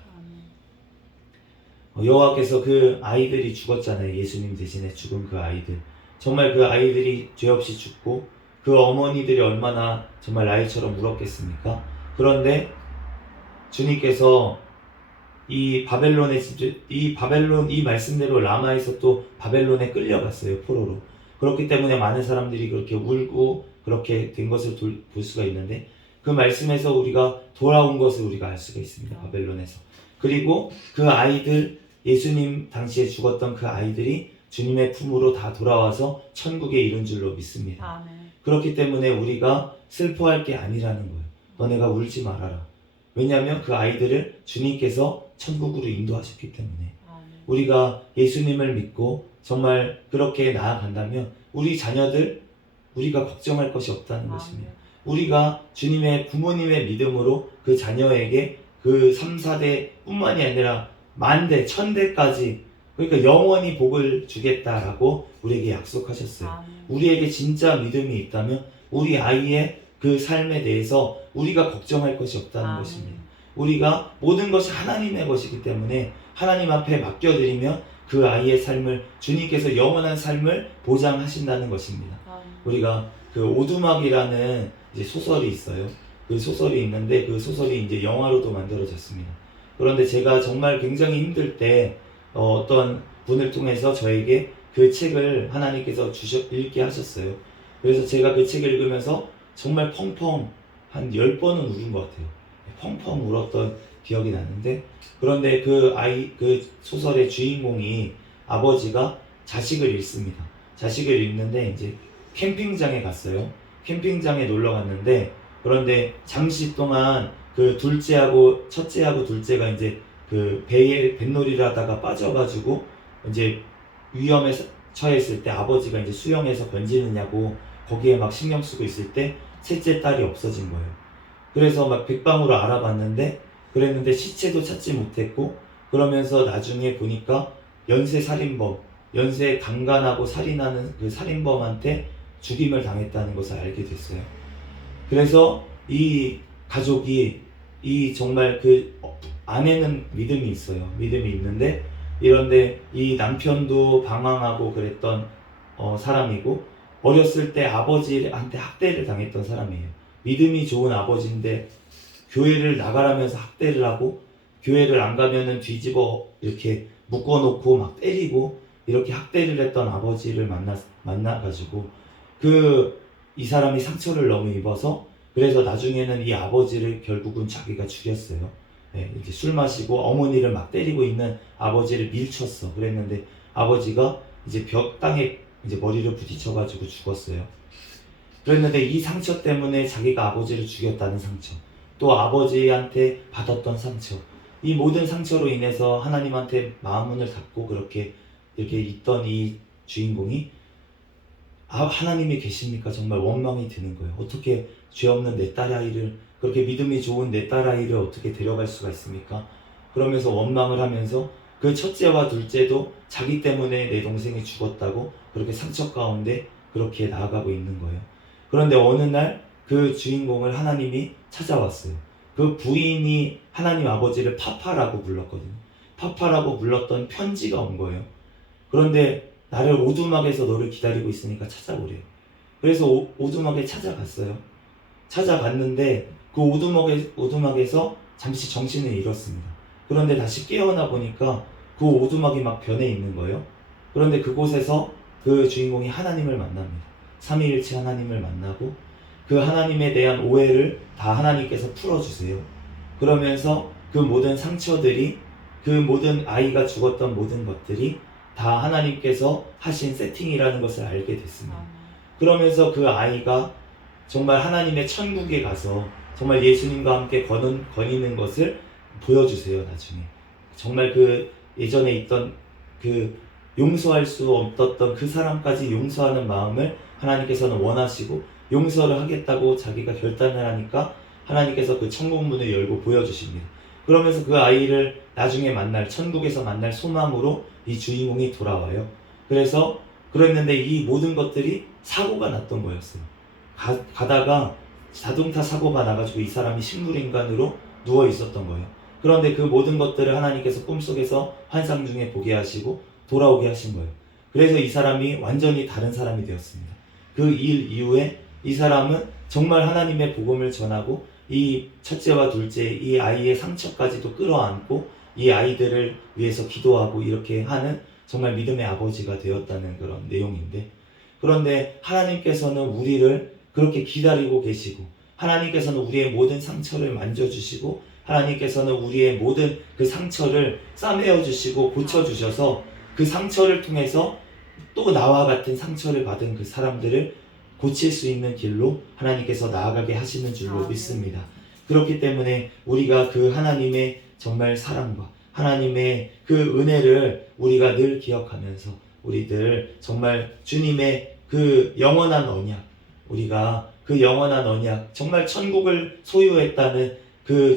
여호와께서 그 아이들이 죽었잖아요. 예수님 대신에 죽은 그 아이들, 정말 그 아이들이 죄 없이 죽고 그 어머니들이 얼마나 정말 라헬처럼 울었겠습니까? 그런데 주님께서 이 말씀대로 라마에서 또 바벨론에 끌려갔어요. 포로로. 그렇기 때문에 많은 사람들이 그렇게 울고 그렇게 된 것을 볼 수가 있는데, 그 말씀에서 우리가 돌아온 것을 우리가 알 수가 있습니다. 바벨론에서. 그리고 그 아이들, 예수님 당시에 죽었던 그 아이들이 주님의 품으로 다 돌아와서 천국에 이른 줄로 믿습니다. 그렇기 때문에 우리가 슬퍼할 게 아니라는 거예요. 너네가 울지 말아라. 왜냐하면 그 아이들을 주님께서 천국으로 인도하셨기 때문에. 우리가 예수님을 믿고 정말 그렇게 나아간다면 우리 자녀들, 우리가 걱정할 것이 없다는 것입니다. 우리가 주님의 부모님의 믿음으로 그 자녀에게 그 3, 4대 뿐만이 아니라 만대, 1000대까지, 그러니까 영원히 복을 주겠다라고 우리에게 약속하셨어요. 우리에게 진짜 믿음이 있다면 우리 아이의 그 삶에 대해서 우리가 걱정할 것이 없다는 아멘. 것입니다. 우리가 모든 것이 하나님의 것이기 때문에 하나님 앞에 맡겨드리면 그 아이의 삶을 주님께서 영원한 삶을 보장하신다는 것입니다. 아멘. 우리가 그 오두막이라는 이제 소설이 있어요. 그 소설이 있는데 그 소설이 이제 영화로도 만들어졌습니다. 그런데 제가 정말 굉장히 힘들 때 어떤 분을 통해서 저에게 그 책을 하나님께서 읽게 하셨어요. 그래서 제가 그 책을 읽으면서 정말 펑펑 한 10번은 울은 것 같아요. 펑펑 울었던 기억이 나는데, 그런데 그 소설의 주인공이 아버지가 자식을 잃습니다. 자식을 잃는데 이제 캠핑장에 갔어요. 캠핑장에 놀러 갔는데, 그런데 잠시 동안 그 첫째하고 둘째가 이제 그 배에 뱃놀이를 하다가 빠져가지고 이제 위험에 처했을 때 아버지가 이제 수영해서 건지느냐고 거기에 막 신경 쓰고 있을 때 셋째 딸이 없어진 거예요. 그래서 막 백방으로 알아봤는데, 그랬는데 시체도 찾지 못했고, 그러면서 나중에 보니까 연쇄 강간하고 살인하는 그 살인범한테 죽임을 당했다는 것을 알게 됐어요. 그래서 이 가족이 정말 그 아내는 믿음이 있어요. 믿음이 있는데, 이런데 이 남편도 방황하고 그랬던 사람이고, 어렸을 때 아버지한테 학대를 당했던 사람이에요. 믿음이 좋은 아버지인데 교회를 나가라면서 학대를 하고, 교회를 안 가면은 뒤집어 이렇게 묶어놓고 막 때리고 이렇게 학대를 했던 아버지를 만나가지고 이 사람이 상처를 너무 입어서, 그래서 나중에는 이 아버지를 결국은 자기가 죽였어요. 네, 이제 술 마시고 어머니를 막 때리고 있는 아버지를 밀쳤어. 그랬는데 아버지가 이제 땅에 이제 머리를 부딪혀가지고 죽었어요. 그랬는데 이 상처 때문에 자기가 아버지를 죽였다는 상처, 또 아버지한테 받았던 상처, 이 모든 상처로 인해서 하나님한테 마음문을 닫고 그렇게 이렇게 있던 이 주인공이 하나님이 계십니까? 정말 원망이 드는 거예요. 어떻게 죄 없는 내 딸아이를, 그렇게 믿음이 좋은 내 딸아이를 어떻게 데려갈 수가 있습니까? 그러면서 원망을 하면서 그 첫째와 둘째도 자기 때문에 내 동생이 죽었다고 그렇게 상처 가운데 그렇게 나아가고 있는 거예요. 그런데 어느 날 그 주인공을 하나님이 찾아왔어요. 그 부인이 하나님 아버지를 파파라고 불렀거든요. 파파라고 불렀던 편지가 온 거예요. 그런데 나를 오두막에서 너를 기다리고 있으니까 찾아오래요. 그래서 오두막에 찾아갔어요. 찾아갔는데 그 오두막에서 잠시 정신을 잃었습니다. 그런데 다시 깨어나 보니까 그 오두막이 막 변해 있는 거예요. 그런데 그곳에서 그 주인공이 하나님을 만납니다. 삼위일체 하나님을 만나고 그 하나님에 대한 오해를 다 하나님께서 풀어주세요. 그러면서 그 모든 상처들이, 그 모든 아이가 죽었던 모든 것들이 다 하나님께서 하신 세팅이라는 것을 알게 됐습니다. 그러면서 그 아이가 정말 하나님의 천국에 가서 정말 예수님과 함께 거니는 것을 보여주세요. 나중에 정말 그 예전에 있던 그 용서할 수 없었던 그 사람까지 용서하는 마음을 하나님께서는 원하시고 용서를 하겠다고 자기가 결단을 하니까 하나님께서 그 천국 문을 열고 보여주십니다. 그러면서 그 아이를 나중에 천국에서 만날 소망으로 이 주인공이 돌아와요. 그랬는데 이 모든 것들이 사고가 났던 거였어요. 가다가 자동차 사고가 나가지고 이 사람이 식물인간으로 누워 있었던 거예요. 그런데 그 모든 것들을 하나님께서 꿈속에서 환상 중에 보게 하시고 돌아오게 하신 거예요. 그래서 이 사람이 완전히 다른 사람이 되었습니다. 그 일 이후에 이 사람은 정말 하나님의 복음을 전하고 이 첫째와 둘째 이 아이의 상처까지도 끌어안고 이 아이들을 위해서 기도하고 이렇게 하는 정말 믿음의 아버지가 되었다는 그런 내용인데, 그런데 하나님께서는 우리를 그렇게 기다리고 계시고, 하나님께서는 우리의 모든 상처를 만져주시고, 하나님께서는 우리의 모든 그 상처를 싸매어 주시고 고쳐주셔서 그 상처를 통해서 또 나와 같은 상처를 받은 그 사람들을 고칠 수 있는 길로 하나님께서 나아가게 하시는 줄로 믿습니다. 그렇기 때문에 우리가 그 하나님의 정말 사랑과 하나님의 그 은혜를 우리가 늘 기억하면서 우리들 정말 주님의 그 영원한 언약, 우리가 그 영원한 언약, 정말 천국을 소유했다는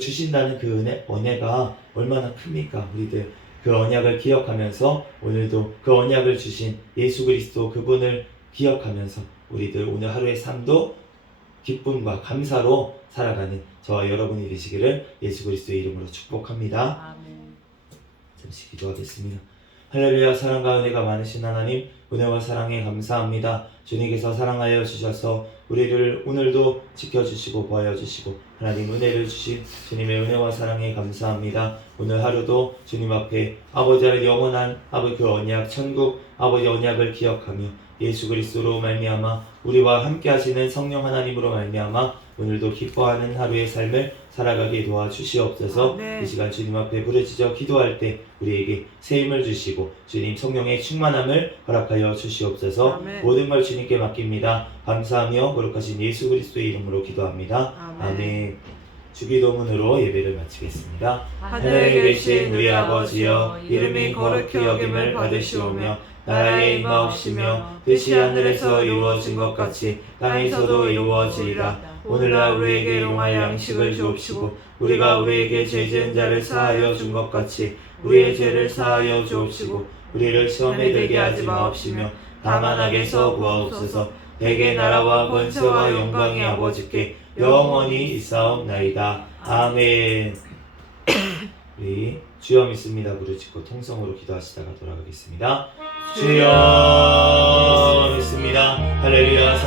주신다는 그 은혜가 얼마나 큽니까? 우리들 그 언약을 기억하면서 오늘도 그 언약을 주신 예수 그리스도 그분을 기억하면서 우리들 오늘 하루의 삶도 기쁨과 감사로 살아가는 저와 여러분이 되시기를 예수 그리스도의 이름으로 축복합니다. 아멘. 잠시 기도하겠습니다. 할렐루야. 사랑과 은혜가 많으신 하나님, 은혜와 사랑에 감사합니다. 주님께서 사랑하여 주셔서 우리를 오늘도 지켜주시고 보호하여 주시고 하나님 은혜를 주신 주님의 은혜와 사랑에 감사합니다. 오늘 하루도 주님 앞에 아버지 하나님 영원한 아버지 그 언약 천국 아버지 언약을 기억하며 예수 그리스도로 말미암아 우리와 함께 하시는 성령 하나님으로 말미암아 오늘도 기뻐하는 하루의 삶을 살아가게 도와주시옵소서. 아멘. 이 시간 주님 앞에 부르짖어 기도할 때 우리에게 새 힘을 주시고 주님 성령의 충만함을 허락하여 주시옵소서. 아멘. 모든 걸 주님께 맡깁니다. 감사하며 거룩하신 예수 그리스도의 이름으로 기도합니다. 아멘. 주기도문으로 예배를 마치겠습니다. 하늘에 계신 우리 아버지여, 이름이 거룩히 여김을 받으시오며 나라에 임하옵시며 뜻이 하늘에서 이루어진 것 같이 땅에서도 이루어지리라. 오늘날 우리에게 일용할 양식을 주옵시고 우리가 우리에게 죄 지은 자를 사하여 준 것 같이 우리의 죄를 사하여 주옵시고 우리를 시험에 들게 하지 마옵시며 다만 악에서 구하옵소서. 대개 나라와 권세와 영광이 아버지께 영원히 있사옵나이다. 아멘. 우리 주여 믿습니다 부르짖고 통성으로 기도하시다가 돌아가겠습니다. 주여 믿습니다. 할렐루야.